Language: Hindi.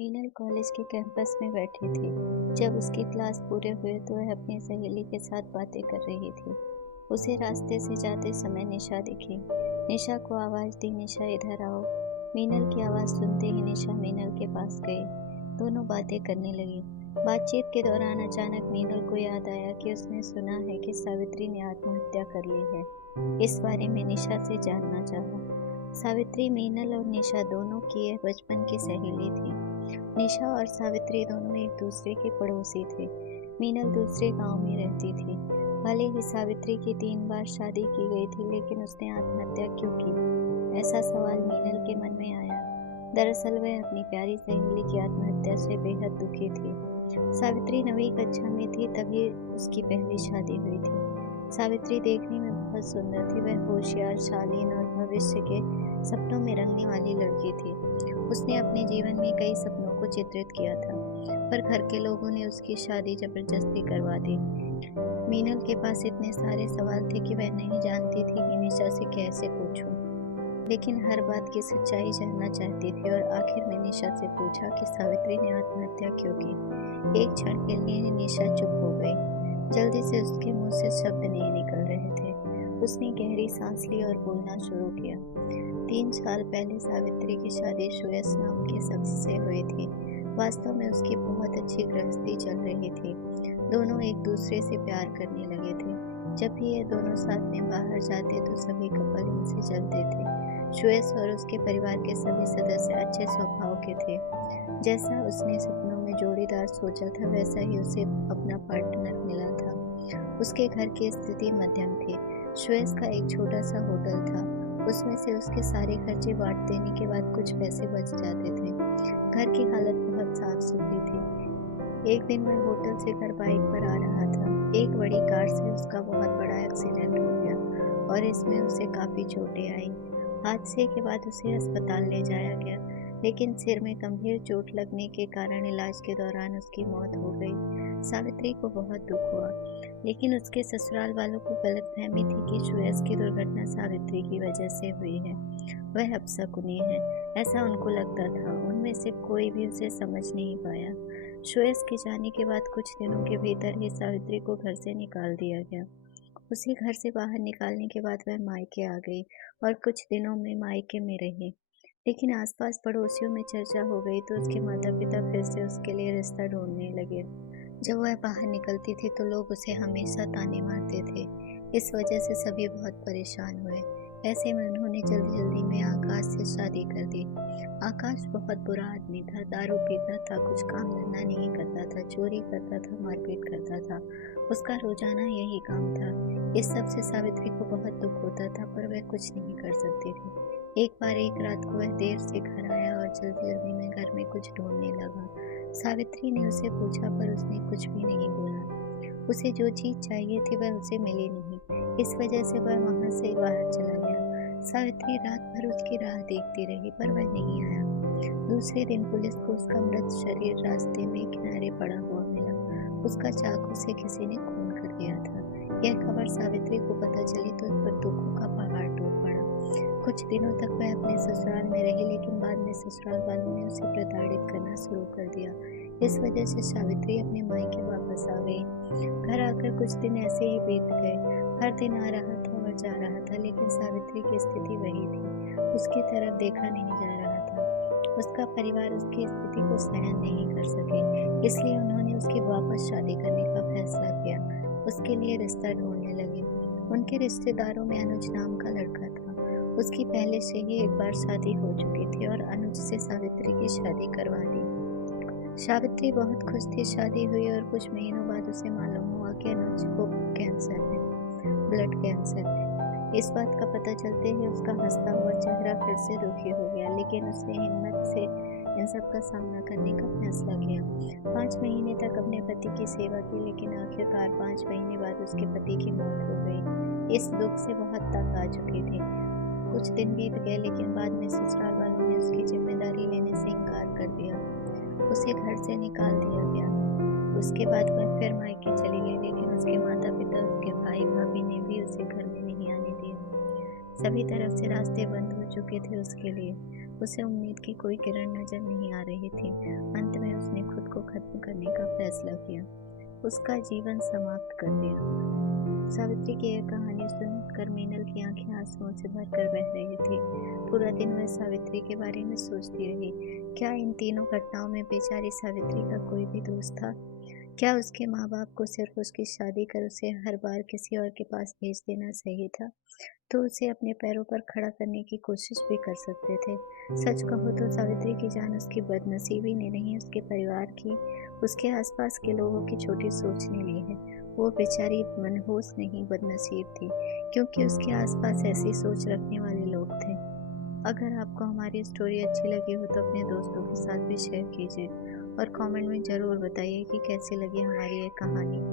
मीनल कॉलेज के कैंपस में बैठी थी। जब उसकी क्लास पूरे हुए तो वह अपनी सहेली के साथ बातें कर रही थी। उसे रास्ते से जाते समय निशा दिखी। निशा को आवाज़ दी, निशा इधर आओ। मीनल की आवाज़ सुनते ही निशा मीनल के पास गई। दोनों बातें करने लगी। बातचीत के दौरान अचानक मीनल को याद आया कि उसने सुना है कि सावित्री ने आत्महत्या कर ली है। इस बारे में निशा से जानना चाहा। सावित्री मीनल और निशा दोनों की यह बचपन की सहेली थी। निशा और सावित्री दोनों एक दूसरे के पड़ोसी थे। मीनल दूसरे गांव में रहती थी। भले ही सावित्री की 3 बार शादी की गई थी, लेकिन उसने आत्महत्या क्यों की? ऐसा सवाल मीनल के मन में आया। दरअसल वह अपनी प्यारी सहेली की आत्महत्या से बेहद दुखी थी। सावित्री 9वीं कक्षा में थी तभी उसकी पहली शादी हुई थी। सावित्री देखने में बहुत सुंदर थी। वह होशियार, शालीन और भविष्य के सपनों में रंगने वाली लड़की थी। उसने अपने जीवन में कई सपनों को चित्रित किया था, पर घर के लोगों ने उसकी शादी जबरदस्ती करवा दी। मीनल के पास इतने सारे सवाल थे कि वह नहीं जानती थी कि निशा से कैसे पूछूं, लेकिन हर बात की सच्चाई जानना चाहती थी और आखिर में निशा से पूछा कि सावित्री ने आत्महत्या क्यों की। एक क्षण के लिए निशा चुप हो गई। जल्दी से उसके मुंह से शब्द नहीं निकल रहे थे। उसने गहरी सांस ली और बोलना शुरू किया। 3 साल पहले सावित्री की शादी सुयश नाम के शख्स से हुई थी। वास्तव में उसकी बहुत अच्छी गृहस्थी चल रही थी। दोनों एक दूसरे से प्यार करने लगे थे। जब भी ये दोनों साथ में बाहर जाते तो सभी कपल इनसे जलते थे। सुयश और उसके परिवार के सभी सदस्य अच्छे स्वभाव के थे। जैसा उसने सपनों में जोड़ीदार सोचा था, वैसा ही उसे अपना पार्टनर मिला था। उसके घर की स्थिति मध्यम थी। सुयश का एक छोटा सा होटल था। उसमें से उसके सारे खर्चे बांट देने के बाद कुछ पैसे बच जाते थे। घर की हालत बहुत साफ सुथरी थी। एक दिन वह होटल से घर बाइक पर आ रहा था। एक बड़ी कार से उसका बहुत बड़ा एक्सीडेंट हो गया और इसमें उसे काफी चोटें आई। हादसे के बाद उसे अस्पताल ले जाया गया, लेकिन सिर में गंभीर चोट लगने के कारण इलाज के दौरान उसकी मौत हो गई। सावित्री को बहुत दुख हुआ, लेकिन उसके ससुराल वालों को गलतफहमी थी कि सुयश की दुर्घटना सावित्री की वजह से हुई है। वह अपशकुनी है, ऐसा उनको लगता था। उनमें से कोई भी उसे समझ नहीं पाया। सुयश के जाने के बाद कुछ दिनों के भीतर ही सावित्री को घर से निकाल दिया गया। उसे घर से बाहर निकालने के बाद वह मायके आ गई और कुछ दिनों में मायके में रही। लेकिन आसपास पड़ोसियों में चर्चा हो गई तो उसके माता पिता फिर से उसके लिए रिश्ता ढूंढने लगे। जब वह बाहर निकलती थी तो लोग उसे हमेशा ताने मारते थे। इस वजह से सभी बहुत परेशान हुए। ऐसे में उन्होंने जल्दी जल्दी में आकाश से शादी कर दी। आकाश बहुत बुरा आदमी था। दारू पीता था, कुछ काम धंधा नहीं करता था, चोरी करता था, मारपीट करता था। उसका रोजाना यही काम था। इस सब से सावित्री को बहुत दुख होता था, पर वह कुछ नहीं कर सकती थी। एक बार एक रात को वह देर से घर आया और जल्दी जल्दी में घर में कुछ ढूंढने लगा। सावित्री ने उसे पूछा, पर उसने कुछ भी नहीं बोला। उसे जो चीज चाहिए थी वह उसे मिली नहीं। इस वजह से वह वहां से बाहर चला गया। सावित्री रात भर उसकी राह देखती रही, पर वह नहीं आया। दूसरे दिन पुलिस को उसका मृत शरीर रास्ते में किनारे पड़ा हुआ मिला। उसका चाकू से किसी ने खून कर दिया था। यह खबर सावित्री को पता चली तो उस पर दुखों का पहाड़ टूट पड़ा। कुछ दिनों तक वह अपने ससुराल में रही, लेकिन बाद में ससुराल वालों ने उसे प्रताड़ित करना शुरू कर दिया। इस वजह से सावित्री अपने मायके वापस आ गई। घर आकर कुछ दिन ऐसे ही बीत गए। हर दिन आ रहा था और जा रहा था, लेकिन सावित्री की स्थिति वही थी। उसकी तरफ देखा नहीं जा रहा था। उसका परिवार उसकी स्थिति को सहन नहीं कर सके, इसलिए उन्होंने उसकी वापस शादी करने का फैसला किया। उसके लिए रिश्ता ढूंढने लगे। उनके रिश्तेदारों में अनुज नाम का लड़का था। उसकी पहले से ही एक बार शादी हो चुकी थी और अनुज से सावित्री की शादी करवा दी। सावित्री बहुत खुश थी। शादी हुई और कुछ महीनों बाद उसे मालूम हुआ कि अनुज को कैंसर है, ब्लड कैंसर है। इस बात का पता चलते ही उसका हंसता हुआ चेहरा फिर से दुखी हो गया, लेकिन उसने हिम्मत से इन सब का सामना करने का फैसला किया। 5 महीने तक अपने पति की सेवा की, लेकिन आखिरकार 5 महीने बाद उसके पति की मौत हो गई। इस दुख से बहुत तंग आ चुकी थी। कुछ दिन बीत गए, लेकिन बाद में ससुराल वालों ने उसकी जिम्मेदारी लेने से इनकार कर दिया। उसे घर से निकाल दिया गया। उसके बाद वह फिर मायके चली गई, लेकिन उसके माता पिता, उसके भाई भाभी ने भी उसे घर में नहीं आने दिया। सभी तरफ से रास्ते बंद हो चुके थे उसके लिए। उसे उम्मीद की कोई किरण नजर नहीं आ रही थी। फैसला किया, उसका जीवन समाप्त कर दिया। सावित्री की यह कहानी सुनकर मीनल की आंखें आंसुओं से भरकर बह रही थी। पूरा दिन वह सावित्री के बारे में सोचती रही। क्या इन तीनों घटनाओं में बेचारी सावित्री का कोई भी दोस्त था? क्या उसके माँ-बाप को सिर्फ उसकी शादी कर उसे हर बार किसी और के पास भेज देना सही था? तो उसे अपने पैरों पर खड़ा करने की कोशिश भी कर सकते थे। सच कहो तो सावित्री की जान उसकी बदनसीबी ने नहीं, उसके परिवार की, उसके आसपास के लोगों की छोटी सोच ने ली है। वो बेचारी मनहूस नहीं, बदनसीब थी, क्योंकि उसके आसपास ऐसी सोच रखने वाले लोग थे। अगर आपको हमारी स्टोरी अच्छी लगी हो तो अपने दोस्तों के साथ भी शेयर कीजिए और कमेंट में ज़रूर बताइए कि कैसी लगी हमारी ये कहानी।